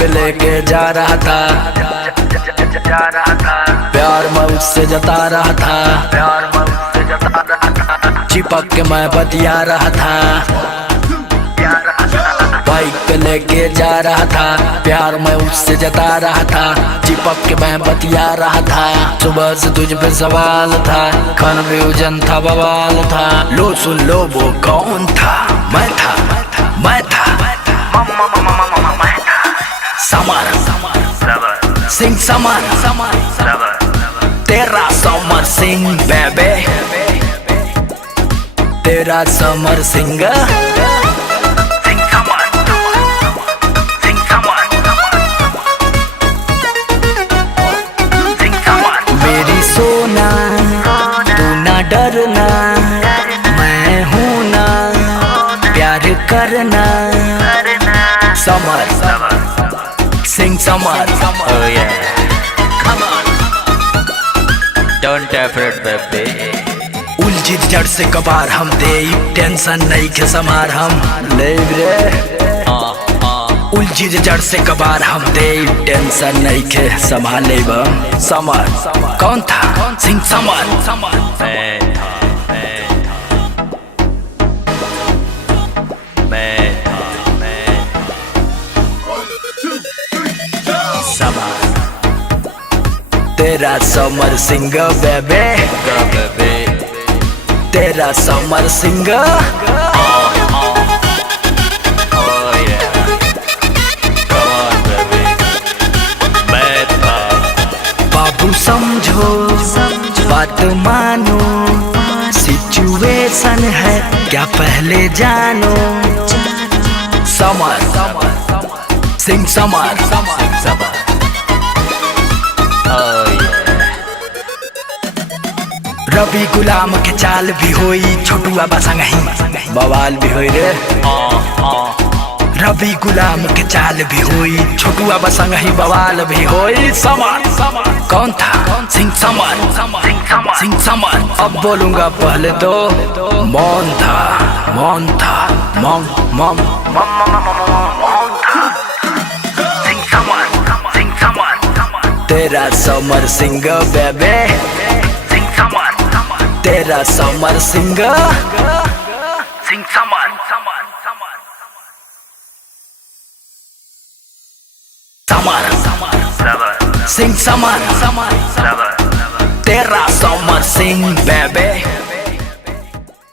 पे लेके जा रहा था, प्यार मैं उससे जता रहा था, चिपक के मैं बतिया रहा था। बाइक पे लेके जा रहा था, प्यार मैं उससे जता रहा था, चिपक के मैं बतिया रहा था। सुबह से तुझ पे सवाल था, कन्फ्यूजन था, बवाल था। लो सुन लो वो कौन था? मैं था, मैं था, मैं था समर सिंह, समर तेरा समर सिंह बेबे, तेरा समर सिंह। मेरी सोना तू ना डरना, मैं हूँ ना प्यार करना। समर Singh, summer. Oh yeah, come on, don't afraid baby। उलझित जड़ से कबार हम दे, टेंशन नहीं के समार हम ले रे। उलझित जड़ से कबार हम दे, टेंशन नहीं के संभाले बम। समर कौन था? सिंह, समर। मैं था समर, तेरा समर सिंह बेबे, तेरा समर सिंह। बाबू समझो बात मानो, सिचुएशन है क्या पहले जानो। समर सिंह, समर। रवि गुलाम के चाल भी होई, छोटुआ बसंगही बवाल भी होई रे। रवि गुलाम के चाल भी होई, छोटुआ बसंगही बवाल भी होई। समर कौन था? सिंह, समर सिंह, समर। अब बोलूंगा पहले तो मौन था, मौन था, मौन मौन सिंह, समर तेरा समर सिंह बेबे, तेरा समर सिंह, समर सिंह, समर तेरा समर सिंह बेबे।